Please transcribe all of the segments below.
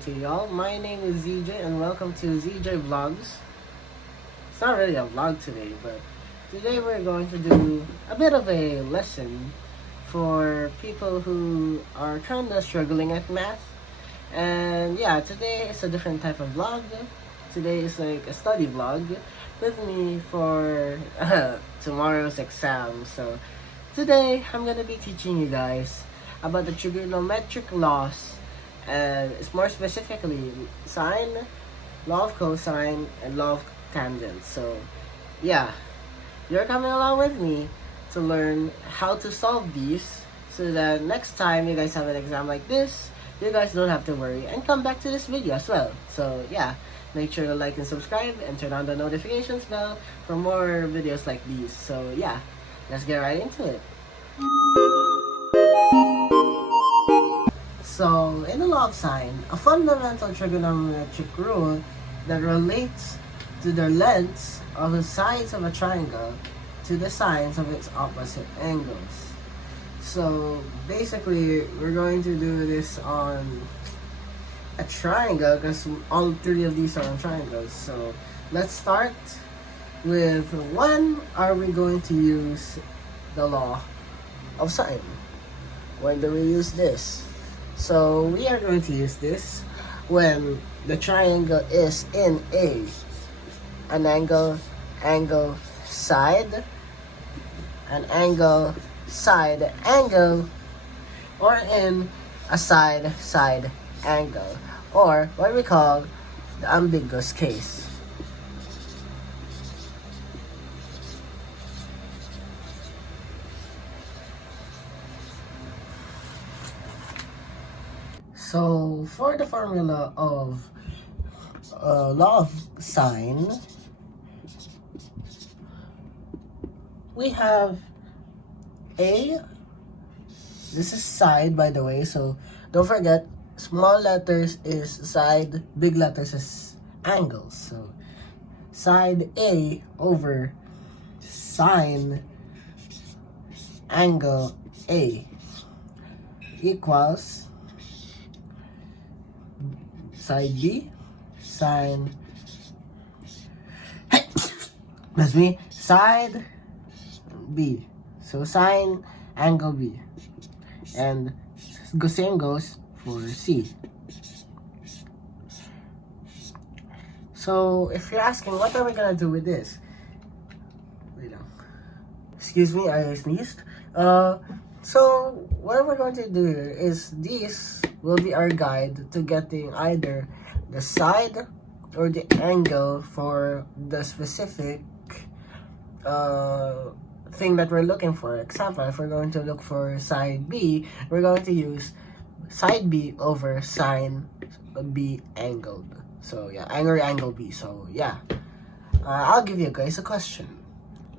to y'all. My name is ZJ and welcome to ZJ Vlogs. It's not really a vlog today, but today we're going to do a bit of a lesson for people who are kind of struggling at math. And yeah, today is a different type of vlog. Today is like a study vlog with me for tomorrow's exam. So today I'm going to be teaching you guys about the trigonometric laws, and it's more specifically sine, law of cosine, and law of tangent. So yeah, you're coming along with me to learn how to solve these so that next time you guys have an exam like this, you guys don't have to worry and come back to this video as well. So yeah, make sure to like and subscribe and turn on the notifications bell for more videos like these. So yeah, let's get right into it. So, in the law of sine, a fundamental trigonometric rule that relates to the lengths of the sides of a triangle to the sides of its opposite angles. So, basically, we're going to do this on a triangle because all three of these are on triangles. So, let's start with when are we going to use the law of sine? When do we use this? So we are going to use this when the triangle is in an angle, side, an angle, side, angle, or in a side, side, angle, or what we call the ambiguous case. So, for the formula of law of sine, we have A. This is side, by the way, so don't forget, small letters is side, big letters is angles. So, side A over sine angle A equals side B, sine, that's me, side B, so sine angle B, and the same goes for C. So if you're asking, what are we gonna do with this? Wait lang. Excuse me, I sneezed. So what we're going to do here is this will be our guide to getting either the side or the angle for the specific thing that we're looking for. Example, if we're going to look for side B, we're going to use side B over sine B angled. So yeah, angle B. So yeah, I'll give you guys a question.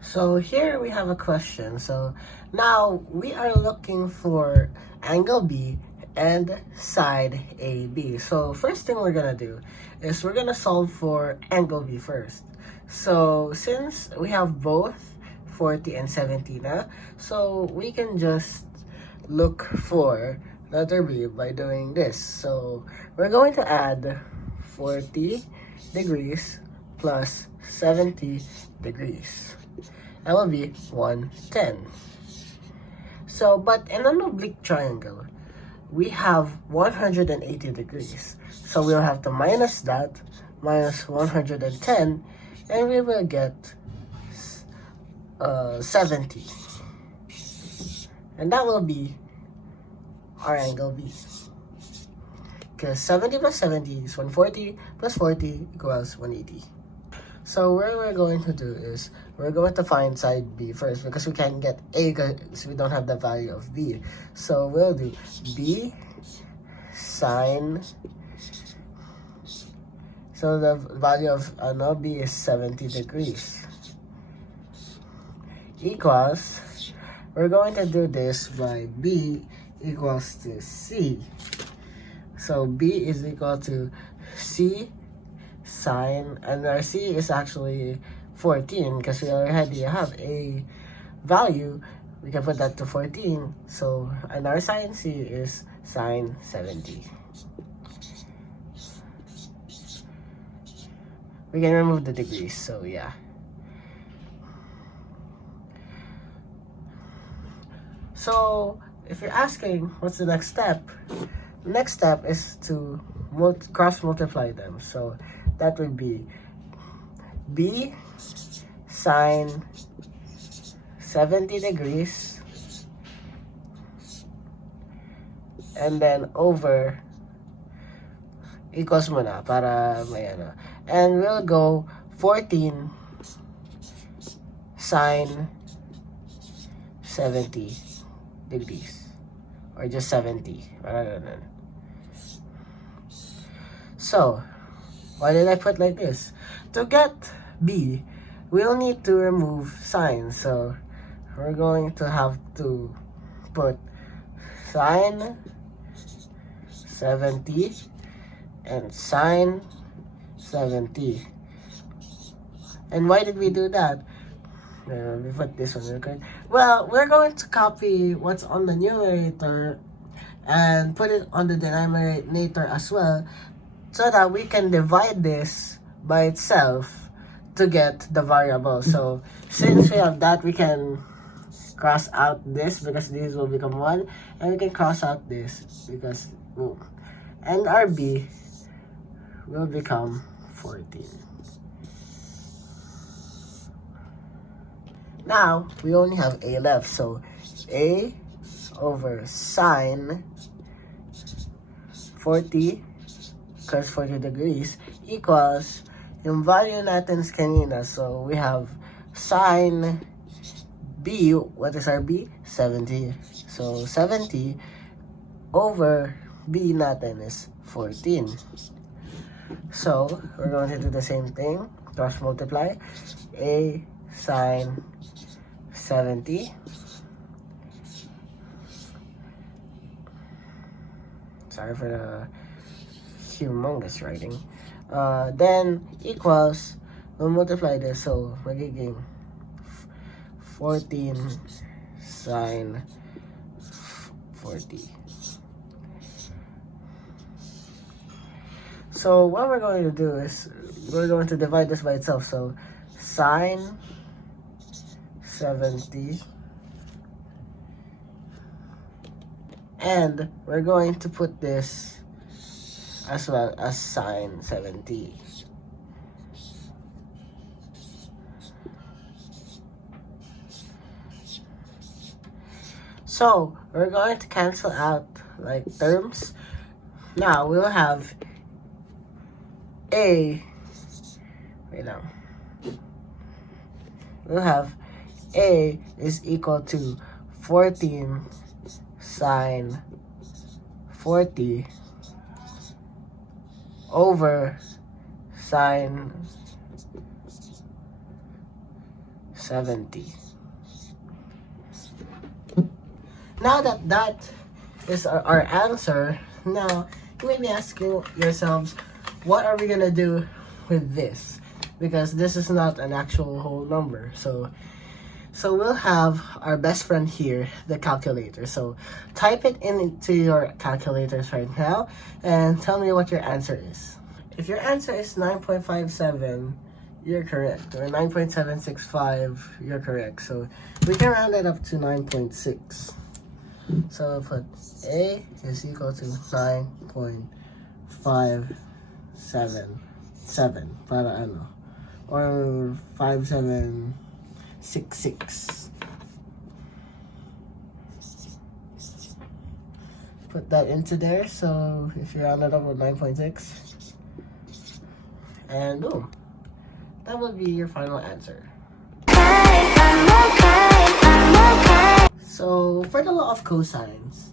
So here we have a question. So now we are looking for angle B and side AB. So first thing we're gonna do is we're gonna solve for angle B first. So since we have both 40 and 70 na, so we can just look for letter B by doing this. So we're going to add 40 degrees plus 70 degrees. That will be 110. So, but in an oblique triangle, we have 180 degrees. So we'll have to minus that, minus 110, and we will get 70. And that will be our angle B. Because 70 plus 70 is 140, plus 40 equals 180. So what we're going to do is, we're going to find side B first because we can't get A because we don't have the value of B. So we'll do B sine, so the value of B is 70 degrees, equals, we're going to do this by B equals to C. So B is equal to C sine, and our C is actually 14 because we already have a value. We can put that to 14. So, and our sine C is sine 70. we can remove the degrees. So yeah. So if you're asking what's the next step, the next step is to cross multiply them. So that would be b sine 70 degrees and then over equals muna para may ano. And we'll go 14 sine 70 degrees or just 70. So why did I put like this? To get b, we'll need to remove sine. So we're going to have to put sine 70 and sine 70. And why did we do that? We put this one, okay? Well, we're going to copy what's on the numerator and put it on the denominator as well, so that we can divide this by itself to get the variable. So since we have that, we can cross out this because these will become 1, and we can cross out this because boom, and our b will become 14. Now we only have a left, so a over sine 40 because 40 degrees equals yung value natin kanina. So we have sine b, what is our b? 70. So 70 over b natin is 14. So we're going to do the same thing, cross multiply. A sine 70 sorry for the humongous writing, then equals, we'll multiply this, so magiging 14 sine 40. So what we're going to do is we're going to divide this by itself. So sine 70, and we're going to put this as well as sine 70. So we're going to cancel out like terms. Now we'll have a, wait now, we'll have a is equal to 14 sine 40 over sine 70. Now that is our answer, now you may be asking yourselves, what are we gonna do with this? Because this is not an actual whole number. So we'll have our best friend here, the calculator. So type it into your calculators right now and tell me what your answer is. If your answer is 9.57, you're correct. Or 9.765, you're correct. So we can round it up to 9.6. So we'll put A is equal to 9.577 para ano, or 5766. Put that into there. So if you round it up with 9.6, and boom, that would be your final answer. So for the law of cosines,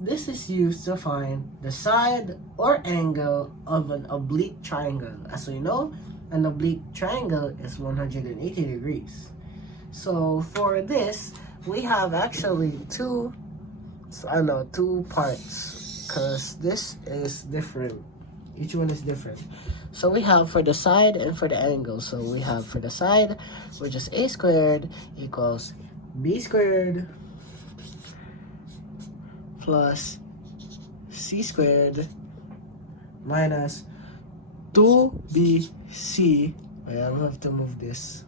this is used to find the side or angle of an oblique triangle. As we know, an oblique triangle is 180 degrees. So for this, we have actually two parts, because this is different. Each one is different. So we have for the side and for the angle. So we have for the side, which is a squared equals b squared plus c squared minus 2BC. Wait, I'm gonna have to move this.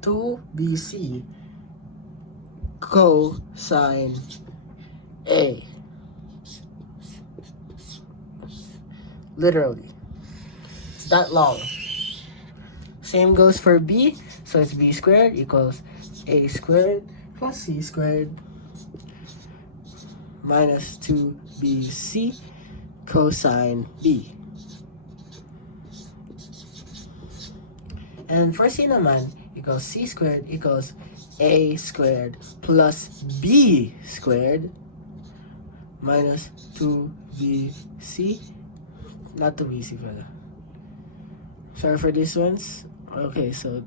2BC cosine A. Literally. It's that long. Same goes for B. So it's B squared equals A squared plus C squared minus 2BC cosine B. And for C naman, equals C squared equals A squared plus B squared minus 2BC. Not 2BC pala. Sorry for these ones. Okay, so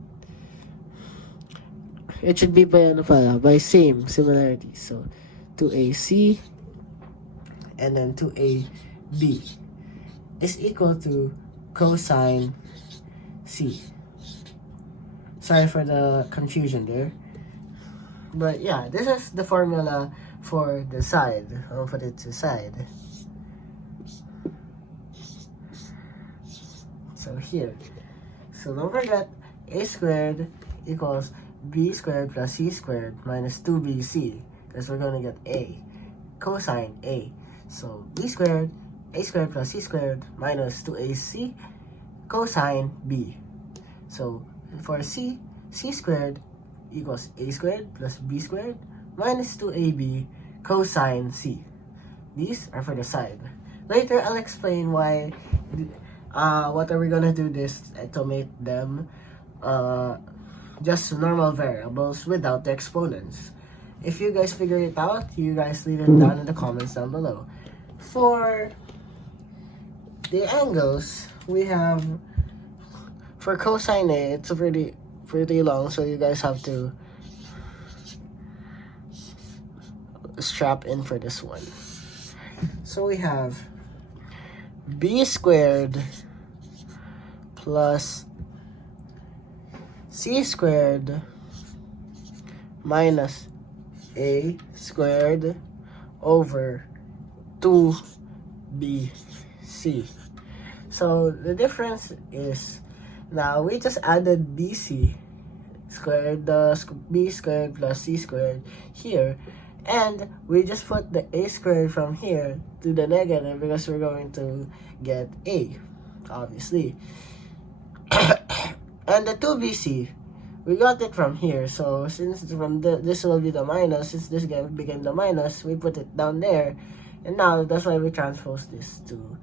it should be by by similarity. So 2AC and then 2AB is equal to cosine C. Sorry for the confusion there. But yeah, this is the formula for the side. I'll put it to the side. So here. So don't forget, A squared equals B squared plus C squared minus 2BC. Because we're going to get A. Cosine A. So B squared, A squared plus C squared minus 2AC cosine B. So for C, C squared equals A squared plus B squared minus 2AB cosine C. These are for the side. Later, I'll explain why, what are we gonna do this to make them just normal variables without the exponents. If you guys figure it out, you guys leave it down in the comments down below. For the angles, we have, for cosine A, it's pretty long, so you guys have to strap in for this one. So we have B squared plus C squared minus A squared over 2BC. So the difference is, now we just added BC squared, B squared plus C squared here, and we just put the A squared from here to the negative because we're going to get A, obviously. And the 2BC, we got it from here, so since this will be the minus, since this became the minus, we put it down there, and now that's why we transpose this to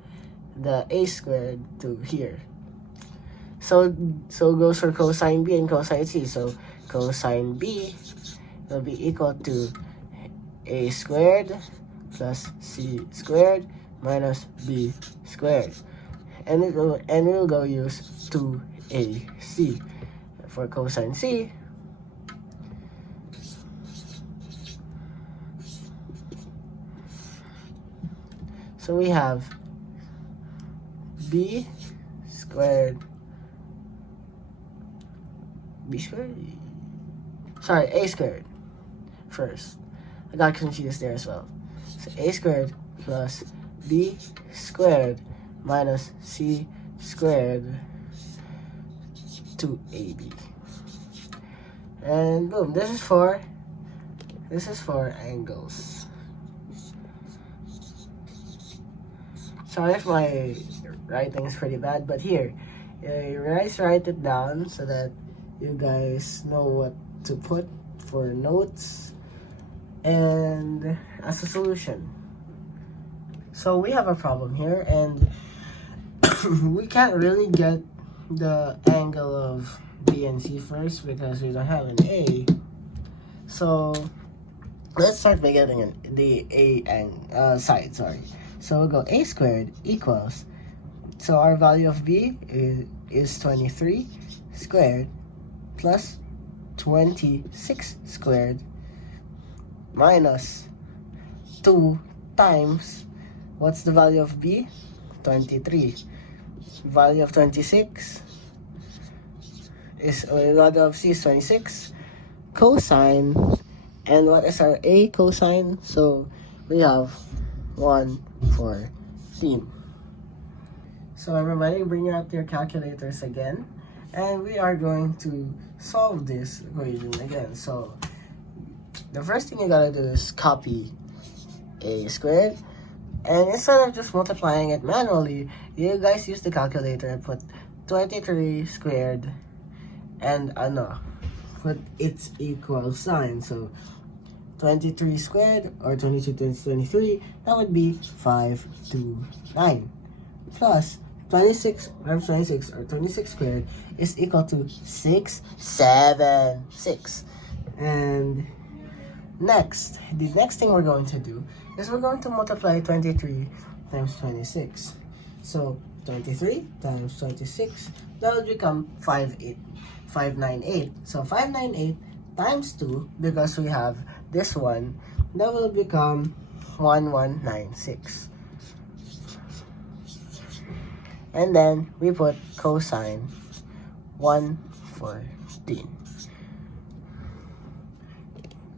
the A squared to here. So goes for cosine B and cosine C. So cosine B will be equal to A squared plus C squared minus B squared. And we'll go use 2AC. For cosine C, so we have B squared, sorry, A squared first. I got confused there as well. So A squared plus B squared minus C squared 2AB. And boom, this is for angles. Sorry if my writing is pretty bad, but here, you guys write it down so that you guys know what to put for notes and as a solution. So we have a problem here, and we can't really get the angle of B and C first because we don't have an A. So let's start by getting the A side. Sorry. So we'll go A squared equals. So our value of B is 23 squared plus 26 squared minus 2 times, what's the value of B? 23. Value of 26 is, value of C is 26 cosine, and what is our A cosine? So we have 1/14. So everybody, bring out your calculators again, and we are going to solve this equation again. So the first thing you gotta do is copy a squared, and instead of just multiplying it manually, you guys use the calculator and put 23 squared and put its equal sign. So 23 squared, or 22 times 23, that would be 529, plus 26 times 26, or 26 squared, is equal to 676. And next, the next thing we're going to do is we're going to multiply 23 times 26. So 23 times 26, that will become 598. So 598 times 2, because we have this one, that will become 1196. And then we put cosine 114.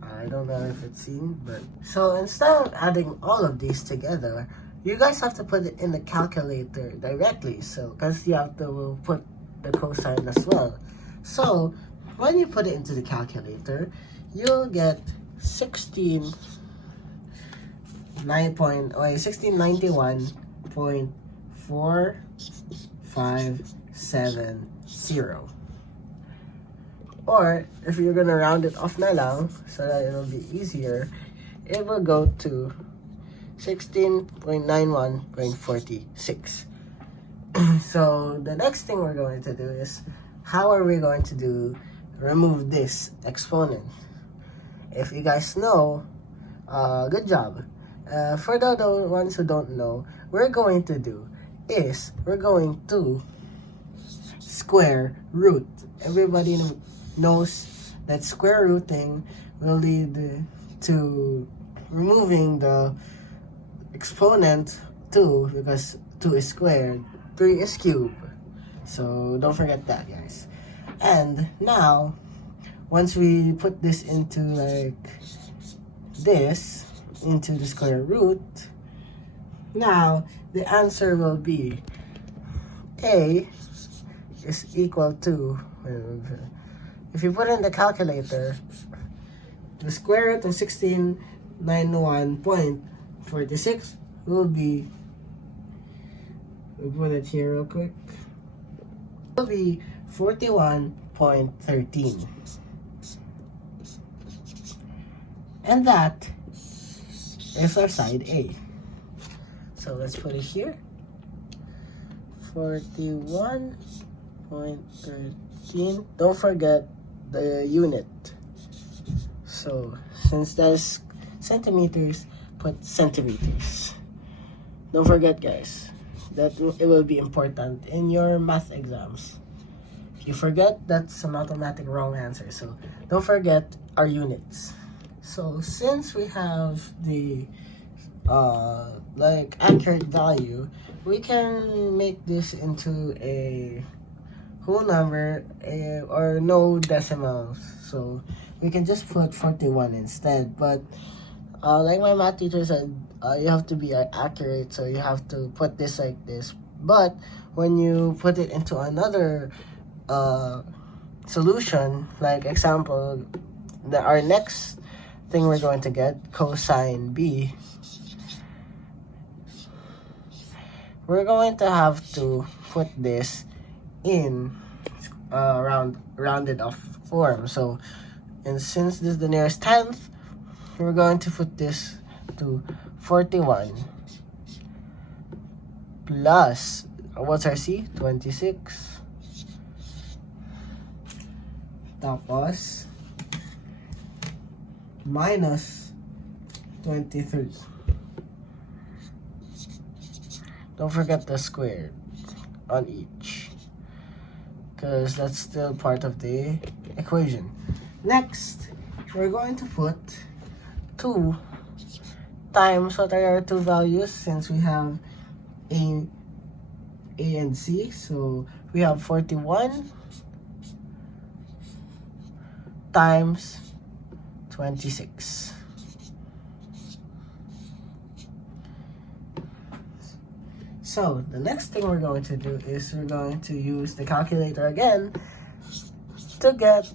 I don't know if it's seen, but so instead of adding all of these together, you guys have to put it in the calculator directly. So because you have to put the cosine as well. So when you put it into the calculator, you'll get 1691.457. Or if you're gonna round it off na lang so that it'll be easier, it will go to 16.91.46. So the next thing we're going to do is, how are we going to remove this exponent? If you guys know, good job. For the ones who don't know, we're going to square root. Everybody knows that square rooting will lead to removing the exponent 2, because 2 is squared, 3 is cubed. So don't forget that, guys. And now, once we put this into into the square root, now the answer will be A is equal to, if you put in the calculator, the square root of 1691.46 will be, we'll put it here real quick, will be 41.13. And that is our side A. So let's put it here. 41.13. Don't forget the unit. So since that's centimeters, put centimeters. Don't forget, guys, that it will be important in your math exams. If you forget, that's a mathematic wrong answer. So don't forget our units. So since we have the accurate value, we can make this into a whole number, or no decimals. So we can just put 41 instead. But like my math teacher said, you have to be accurate, so you have to put this like this. But when you put it into another solution, like example, our next thing we're going to get, cosine B, we're going to have to put this in rounded off form. So, and since this is the nearest tenth, we're going to put this to 41 plus, what's our C? 26. Tapos minus 23. Don't forget the square on each, because that's still part of the equation. Next, we're going to put 2 times what are our 2 values, since we have A and C. So we have 41 times 26. So the next thing we're going to do is we're going to use the calculator again to get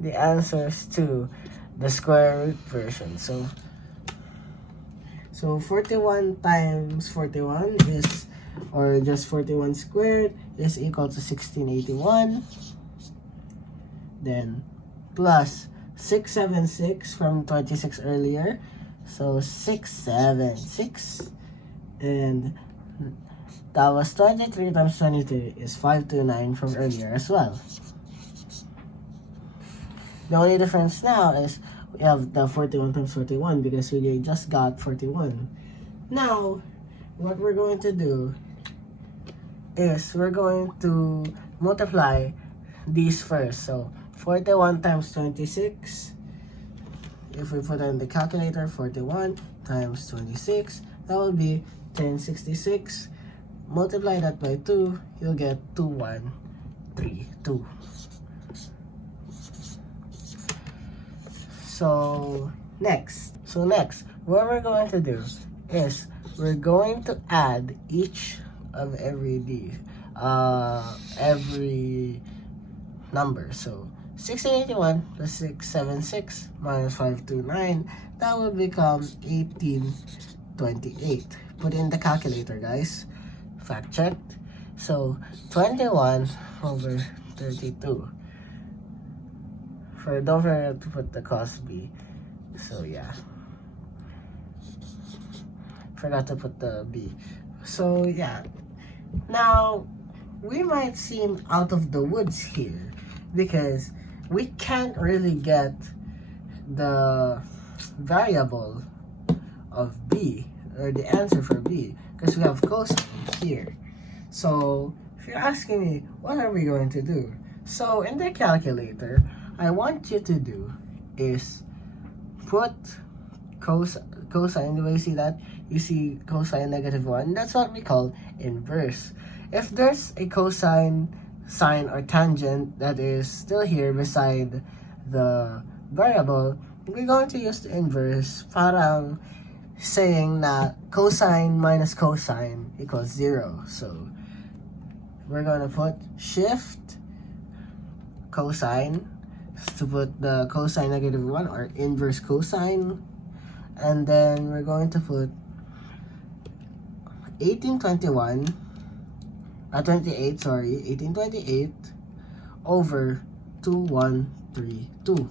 the answers to the square root version. So 41 times 41 is, or just 41 squared, is equal to 1681. Then plus 676 from 26 earlier. So 676. And that was 23 times 23 is 529 from earlier as well. The only difference now is we have the 41 times 41 because we just got 41. Now, what we're going to do is we're going to multiply these first. So 41 times 26, if we put in the calculator, 41 times 26, that will be 1066. Multiply that by 2, you'll get 2132. So next, what we're going to do is we're going to add each of every number. So 1681 plus 676 minus 529, that will become 1828. Put in the calculator, guys. Fact checked. So 21 over 32. Don't forget to put the cos b. So yeah, forgot to put the b. So yeah, now we might seem out of the woods here because we can't really get the variable of b, or the answer for b, because we have cosine here. So if you're asking me, what are we going to do? So in the calculator, I want you to do is put cosine. The way you see that, you see cosine -1. That's what we call inverse. If there's a cosine, sine, or tangent that is still here beside the variable, we're going to use the inverse, parang saying that cosine minus cosine equals 0. So we're going to put shift cosine to put the cosine -1 or inverse cosine, and then we're going to put 1828 over 2132.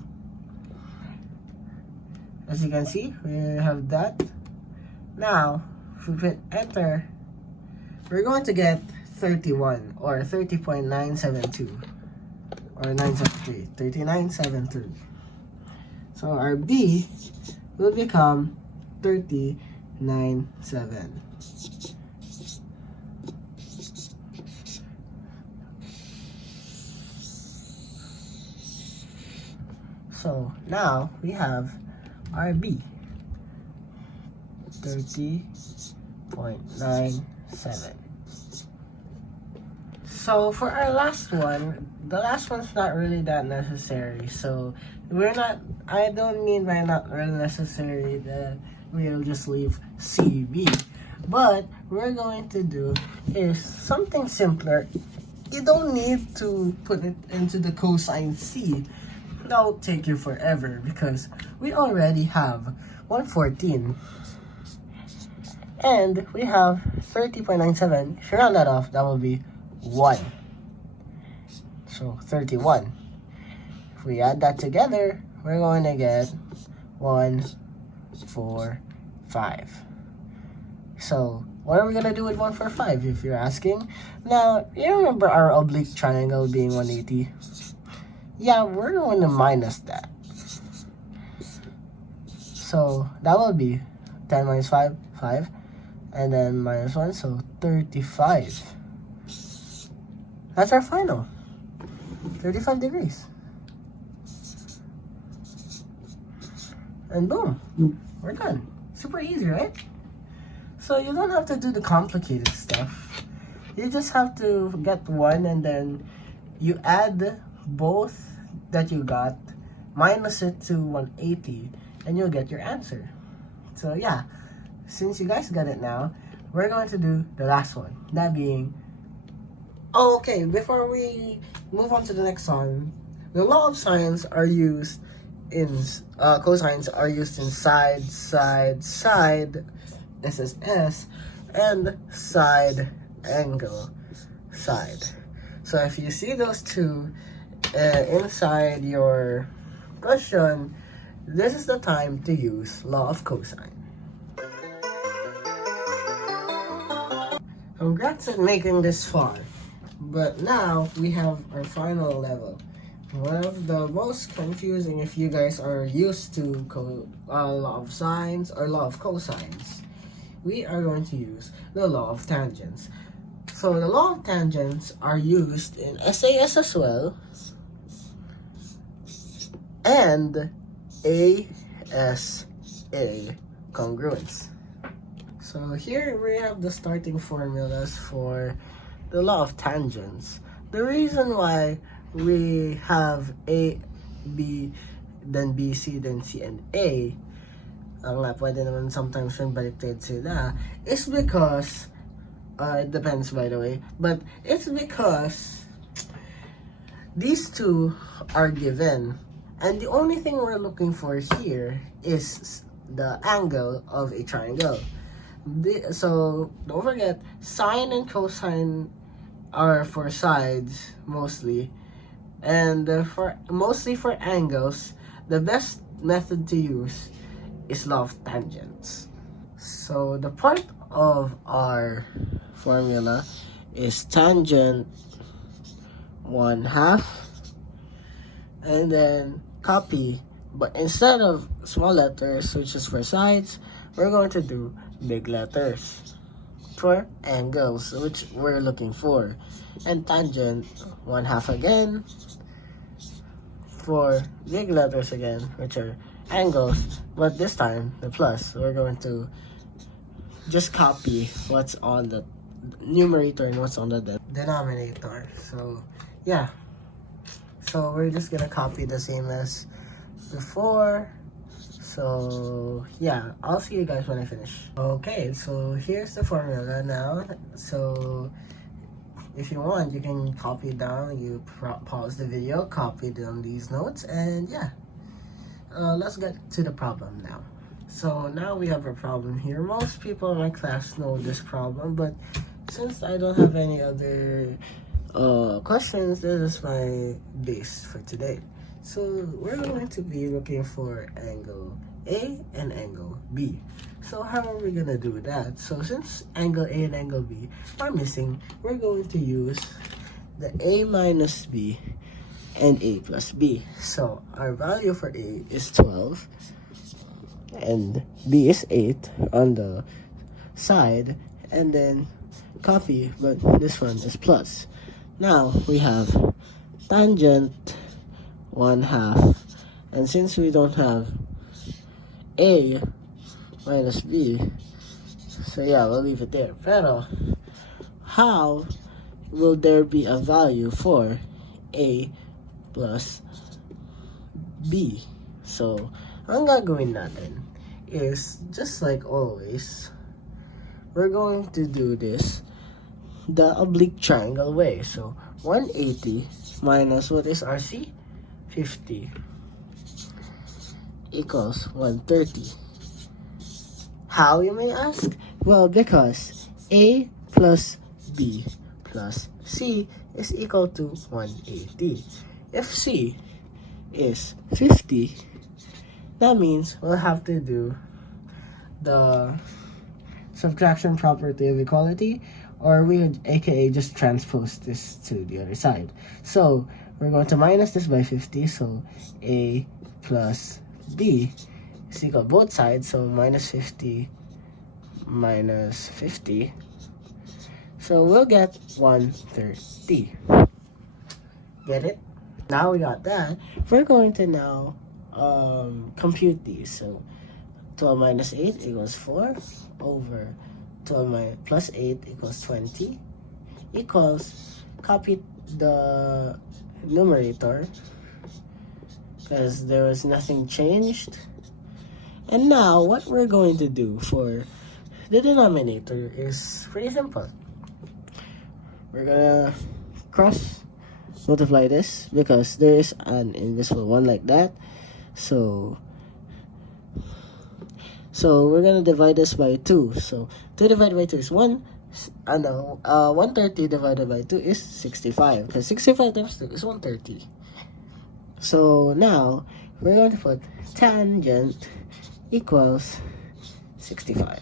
As you can see, we have that. Now if we put enter, we're going to get 31 or 30.972 or 973, 3973. So our b will become 397. So now we have our b, 30.97. So for our last one, the last one's not really that necessary. So I don't mean by not really necessary that we'll just leave CB. But we're going to do is something simpler. You don't need to put it into the cosine C. That'll take you forever because we already have 114. And we have 30.97. If you round that off, that will be 1. So 31. If we add that together, we're going to get 1, 4, 5. So what are we going to do with 1, 4, 5 if you're asking? Now, you remember our oblique triangle being 180? Yeah, we're going to minus that. So that will be 10 minus 5, 5. And then minus 1, so 35. That's our final. 35 degrees. And boom, we're done. Super easy, right? So you don't have to do the complicated stuff. You just have to get one and then you add both that you got, minus it to 180, and you'll get your answer. So yeah, since you guys got it now, we're going to do the last one. That being, oh, okay, before we move on to the next one, the law of sines are used in, cosines are used in side, SSS, and side, angle, side. So if you see those two inside your question, this is the time to use law of cosine. Congrats on making this far. But now we have our final level. One of the most confusing if you guys are used to law of sines or law of cosines. We are going to use the law of tangents. So the law of tangents are used in SAS as well and ASA congruence. So here we have the starting formulas for the law of tangents. The reason why we have A, B, then B, C, then C, and A, pwede naman sometimes yung baliktad sila, is because, it depends by the way, but it's because these two are given. And the only thing we're looking for here is the angle of a triangle. So don't forget, sine and cosine are for sides mostly, and mostly for angles, the best method to use is law of tangents. So the part of our formula is tangent 1/2, and then copy, but instead of small letters, which is for sides, we're going to do big letters for angles, which we're looking for, and tangent 1/2 again for big letters again, which are angles, but this time the plus, we're going to just copy what's on the numerator and what's on the denominator. So yeah, so we're just gonna copy the same as before. So yeah, I'll see you guys when I finish. Okay, so here's the formula now. So if you want, you can copy it down. You pause the video, copy down these notes, and yeah. Let's get to the problem now. So now we have a problem here. Most people in my class know this problem, but since I don't have any other questions, this is my base for today. So we're going to be looking for angle A and angle B. So how are we going to do that? So since angle A and angle B are missing, we're going to use the A minus B and A plus B. So our value for A is 12 and B is 8 on the side, and then copy, but this one is plus. Now we have tangent 1/2, and since we don't have A minus B, so yeah, we'll leave it there. Pero how will there be a value for A plus B? So ang gagawin natin is, just like always, we're going to do this the oblique triangle way. So 180 minus, what is RC? 50 equals 130. How, you may ask? Well, because A plus B plus C is equal to 180. If C is 50, that means we'll have to do the subtraction property of equality, or we would aka just transpose this to the other side. So we're going to minus this by 50, so A plus B is equal both sides, so minus 50 minus 50. So we'll get 130. Get it? Now we got that. We're going to now compute these. So 12 minus 8 equals 4 over 12 plus 8 equals 20 equals, copy the numerator because there was nothing changed. And now what we're going to do for the denominator is pretty simple. We're gonna cross multiply this because there is an invisible one like that. So we're gonna divide this by 2. So 2 divided by 2 is 1. 130 divided by 2 is 65. Because 65 times 2 is 130. So now we're going to put tangent equals 65.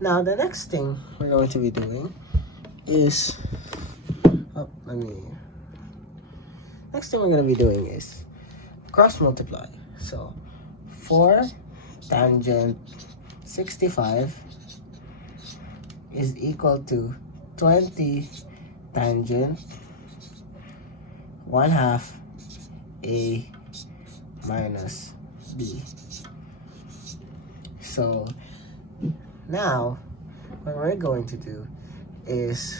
Now the next thing we're going to be doing is next thing we're going to be doing is cross multiply. So 4 tangent 65 is equal to 20 tangent 1/2 a minus b. So now what we're going to do is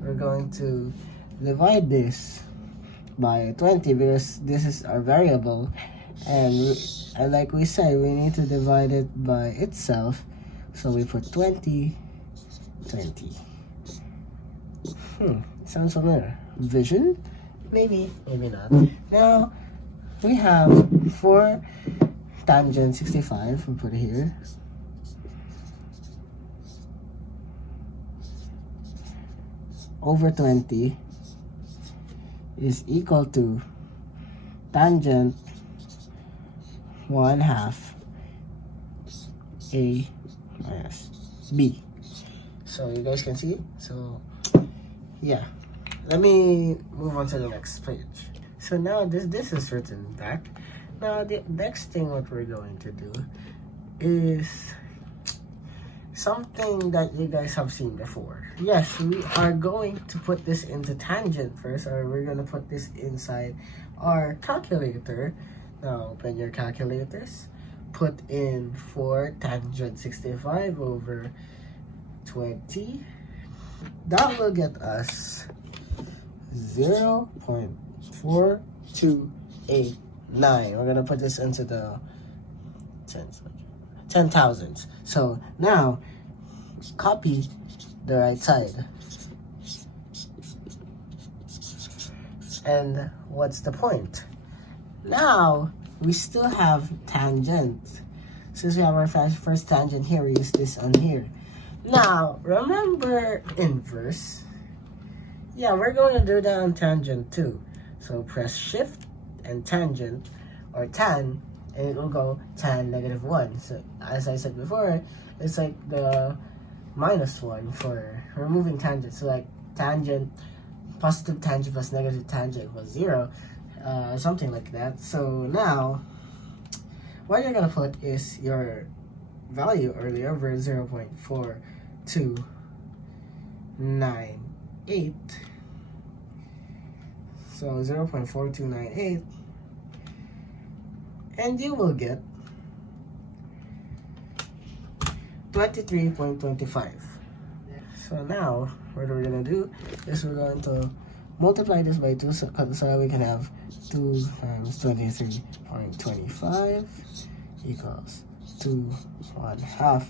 we're going to divide this by 20 because this is our variable, and like we said, we need to divide it by itself. So we put 20. Sounds familiar. Vision? Maybe not. Now we have 4 tangent 65. We put it here. Over 20 is equal to tangent 1/2 a minus b. So you guys can see. So yeah, let me move on to the next page. So now this is written back. Now the next thing what we're going to do is something that you guys have seen before. Yes, we are going to put this into tangent first, or we're going to put this inside our calculator. Now open your calculators, put in 4 tangent 65 over 20. That will get us 0.4289. We're gonna put this into the 10,000s. So now copy the right side. And what's the point? Now we still have tangent. Since we have our first tangent here, we use this on here. Now remember inverse. Yeah, we're going to do that on tangent too. So press shift and tangent, or tan, and it will go tan -1. So as I said before, it's like the -1 for removing tangent. So like tangent, positive tangent plus negative tangent equals 0, something like that. So now what you're gonna put is your value earlier over 0.4298. So 0.4298, and you will get 23.25. So now what we're gonna do is we're going to multiply this by 2 so that we can have 2 times 23.25 equals 2/1/2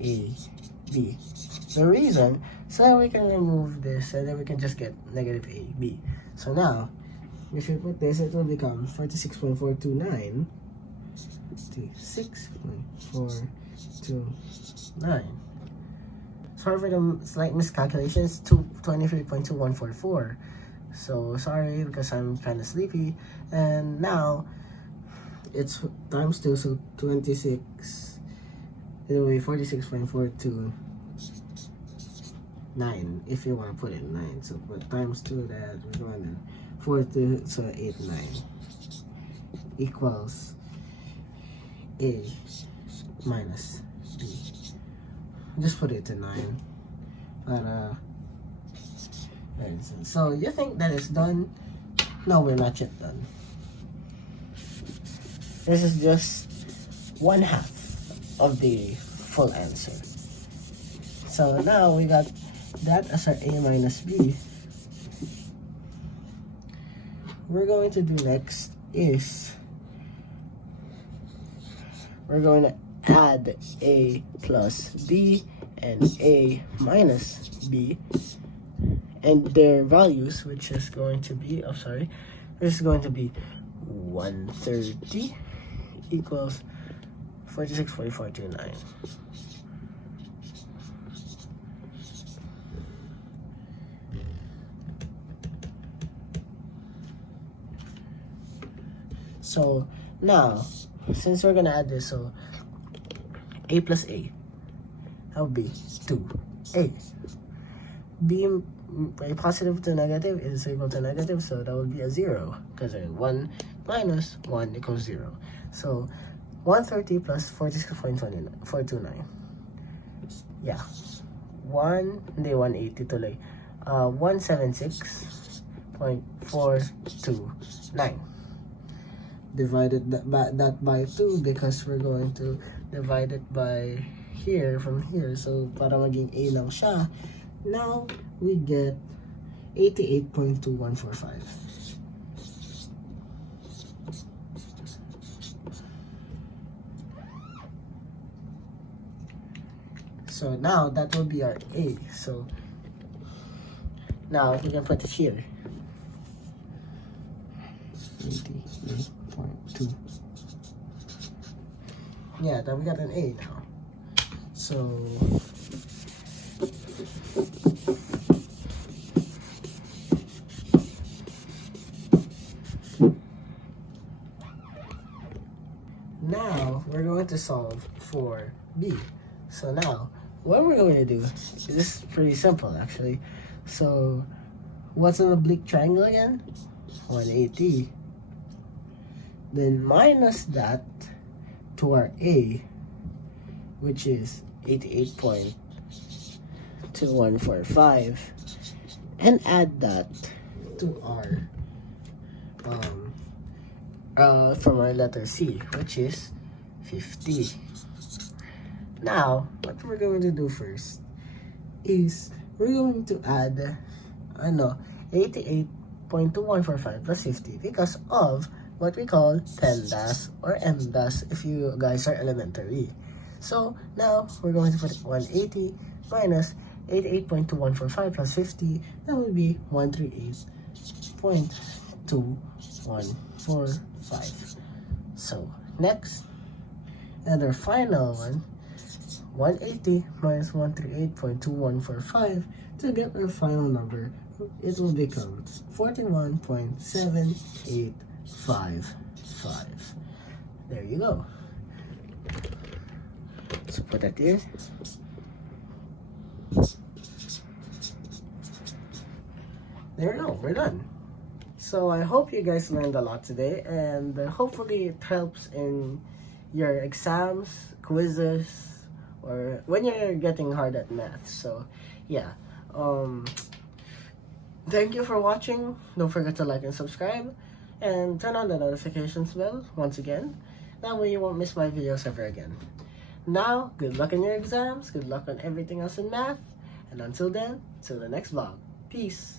AB. The reason, so that we can remove this and then we can just get -AB. So now if you put this, it will become 46.429. 46.429. Sorry for the slight miscalculations. 23.2144. So sorry because I'm kind of sleepy. And now it's times 2, so 26. It will be 46.429 if you want to put it in 9. So but times 2 that we're going to 42, so 89 equals A minus B. Just put it to 9. But so you think that it's done? No, we're not yet done. This is just 1/2 of the full answer. So now we got that as our A minus B. We're going to do next is we're going to add a plus b and a minus b, and their values, which is going to be, this is going to be 130 equals 46, 44, 29. So now, since we're gonna add this, so a plus a, that would be 2a. B, a positive to negative is equal to negative, so that would be a 0, because 1 minus 1 equals 0. So 130 plus 46.429. Yeah. 180 tuloy. 176.429. Divided that by 2 because we're going to divide it by here from here. So para maging a lang siya. Now we get 88.2145. So now that will be our a. So now we can put it here. 88.2. Yeah, then we got an a now. So now we're going to solve for b. So now what we're going to do, this is pretty simple actually. So what's an oblique triangle again? 180. Then minus that to our a, which is 88.2145, and add that to our from our letter C, which is 50. Now, what we're going to do first is we're going to add 88.2145 plus 50 because of what we call PEMDAS or MDAS if you guys are elementary. So now we're going to put 180 minus 88.2145 plus 50. That would be 138.2145. So next, and our final one, 180 minus 138.2145 to get our final number. It will become 41.7855. There you go. So put that here. There we go, we're done. So I hope you guys learned a lot today, and hopefully it helps in your exams, quizzes, or when you're getting hard at math. So yeah, thank you for watching. Don't forget to like and subscribe, and turn on the notifications bell once again. That way you won't miss my videos ever again. Now, good luck in your exams, good luck on everything else in math, and until then, till the next vlog. Peace!